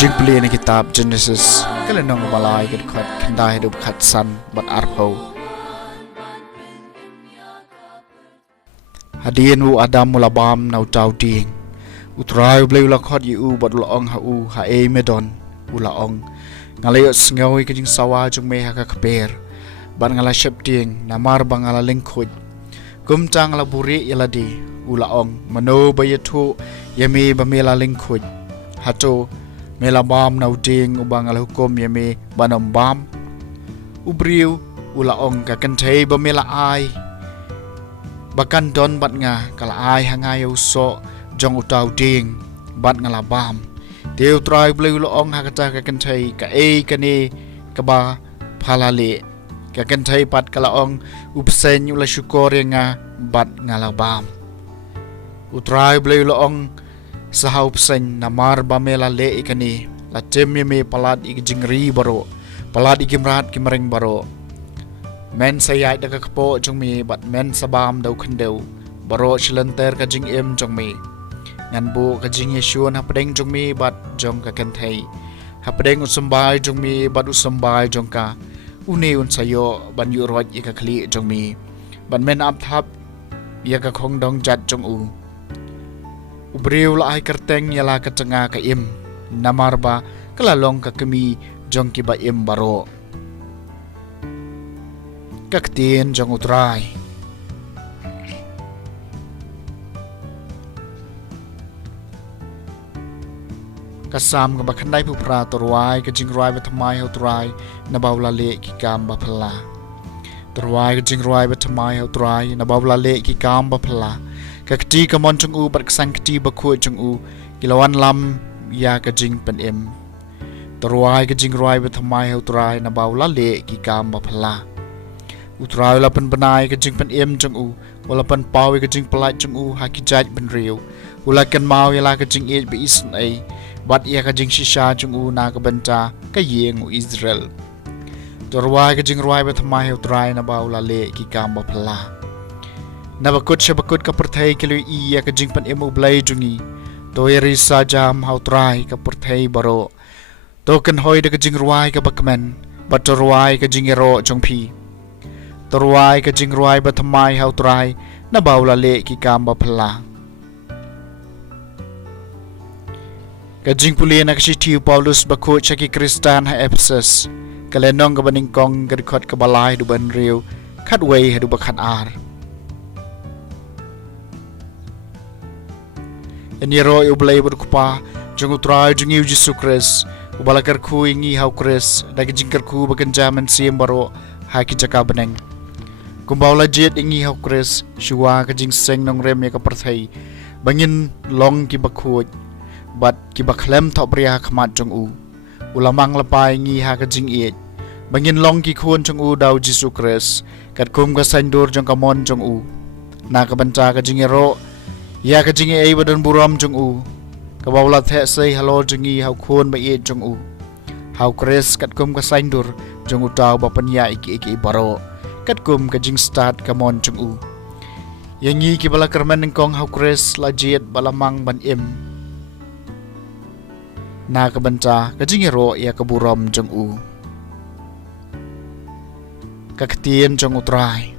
Jingpuleในkitab Genesis ก็เลยน้องบาลายกันขัดขันได้ดูขัดสันบัดอาร์โพฮาดีนวูอาดัมมุลาบามนาวเจ้าดีงอุตรายเบลวละขัดยูบัดละองฮาอูฮาเอเมดอนอุละองงาเลยสงอยกันจิงสาวาจงเมฮากะเปรบัดงาลาเชปดีงนามารบังงาลาลิงคุดกุมจังลาบุรียลาดีอุละองมโนบยทุยามีบะเมลาลิงคุดฮัตโตเมลาบามนาวดิงอุบังอลหุกมยามีบานอมบามอุบริวอุลาองกะกันเทบะเมลาไอบักันดอนบัดงากะลาไอหางายอุโซจงอุตาวดิงบัดงาลาบามเดียวตรายบลิวละองหากะจากะกันเทกะเอกะเนกะบาพาลาเลกะกันเทปัดกะลาองอุปเซนอุลาชุกอเรงาบัดงาลาบามอุตรายบลิวละองsahau pesen namar bamela le ikani la temye me palat ik jingri baro palat ikimrat kimreng baro men sayai da kakpo jongmi bat men sabam dau khandeu baro chilenter ka jing em jongmi ngan bu ka jing yeshun hapdeng jongmi bat jong ka kan thei hapdeng usumbai jongmi bat usumbai jongka une un sayo ban yu roj ik ka khli jongmi ban men ap thap ya ka khong dong jat jong u ubrew la ay kerteng yala ka tanga ka im namarba kalalong ka kami jong ki ba im baro kaktin jong utray kasam ka ba khandai pu pra torwai ka jingrai ba thamai ho trai na bawla le ki kam ba phla torwai ka jingrai ba thamai ho trai na bawla le ki kam ba phla kakti kamon chung u bat sang kti ba khu chung u kilawan lam ya ka jing pen em torwai ka jing roi ba thamai ho trai na bawla le ki kam ba phla utrai la pen banai ka jing pen em chung u wala pen paw ka jing palai chung u ha ki jaj ben riu ula kan mau ya la ka jing e be is ai bat ya ka jing shisha chung u na ka banta ka yeng u Israel torwai ka jing roi ba thamai ho trai na bawla le ki kam ba phla nabakut shabakut ka perthai kelu iya ka jingpan emu blai jungi toyeri sajam hautrai ka perthai baro to kan hoi de ka jingruai ka bakmen batorwai ka jingero jongphi torwai ka jingruai ba thamai hautrai na baula le ki kamba phla ka jingpule na ka Taiew Paulus bakho chaki Kristan ha Ephesus ka lenong ka Nyngkong ka khot ka balai du ban riu khat wei ha du bakhan ar Eniro ublay berkupa jung utrai jung iu Yesus Kristus ubalakar ku ingi hau Kristus dagi jingkar ku bagan jaman siem baro haki jaka beneng kumbawla jet ingi hau Kristus shuwa ka jing seng nong rem ya ka perthai bangin long ki bakhuj bat ki bakhlem thop ria khmat jung u ulamang lapai ingi ha ka jing iet bangin long ki khun jung u dau Yesus Kristus kat kum ka sain dur jung ka mon jung u na ka banta ka jingero ya ka jingi ai badan buram jung u ka bawla the sei halo jingi hau khon ba e jung u hau kres kat kum ka sain dur jung u taw ba panya iki baro kat kum ka jing start ka mon jung u yangi ki bala karman Nyngkong hau kres la jet balamang ban em na ka banta ka jingi ro ya ka buram jung u ka ktien jung u trai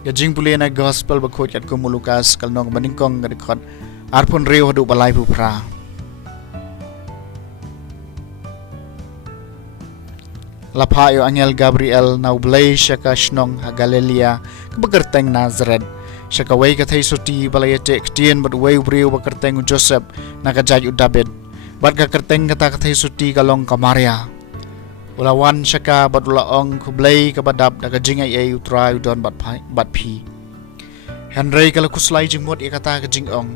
ka Jingpule na gospel bakhot kat ko Lukas kalnong Nyngkong ga dikhot arpun riu hadu balai pu pra lapha yo angel Gabriel na ublay shaka shnong ha Galilea ka bagarteng Nazareth shaka wei ka thai suti balai te ktien bat wei riu bagarteng Joseph na ka jaj u David bat ka karteng ka ta ka thai suti kalong ka Maria ulawan shaka badula ong kublay ka badap daga jingai ay utray udon bat phi Henry kala kuslai jingmot ikata ka jing ong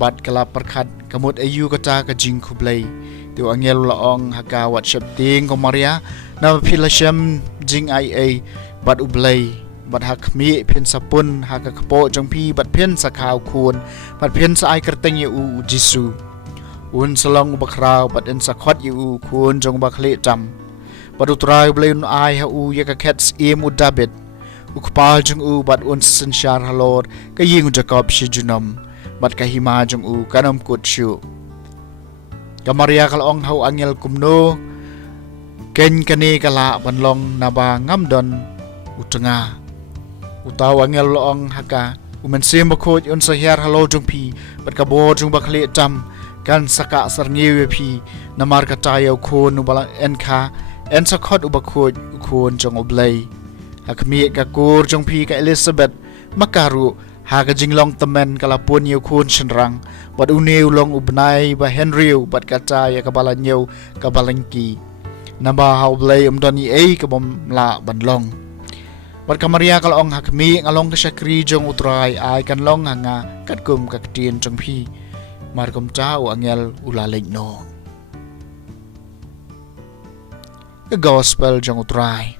bat kala perkhat kamut ayu kata ka jing kublay tu angel la ong haka wat shep ting ko Maria na philashem jing ai bat ublei bat hak mi phen sapun haka kpo jong pi bat phen sa khaw khun bat phen sa ai kerteng u Jisu un salong bakrau bat en sa khot u khun jong bakhle jam bat utrai ublei un ai ha u ya ka khets em u David ukpal jong u bat un sin shar halor ka ying Jacob shi junom bat ka hima jong u kanam kut shu ka Maria kal ong hau angel kumno ken kani kala banlong naba ngamdon utenga utaw angel ong haka umen sim bakoj un sahyar halo jong pi bat ka bo jong bakhle jam kan saka sarngi pi namar ka Taiew khon u bala enka en sakot u bakoj khon jong oblei hakmi ka kur jong pi ka Elizabeth makaru haga jinglong temen kala pun yu khun shenrang bat uniu long ubnai ba Henry bat kata ya kabala nyeu kabalangki namba haublei doni ka bom la banlong bat Maria kala ong hakmi ngalong ka sakri jong utrai ai kan long hanga katkum ka tien jong pi markom tau angel ulalek no the gospel jong utrai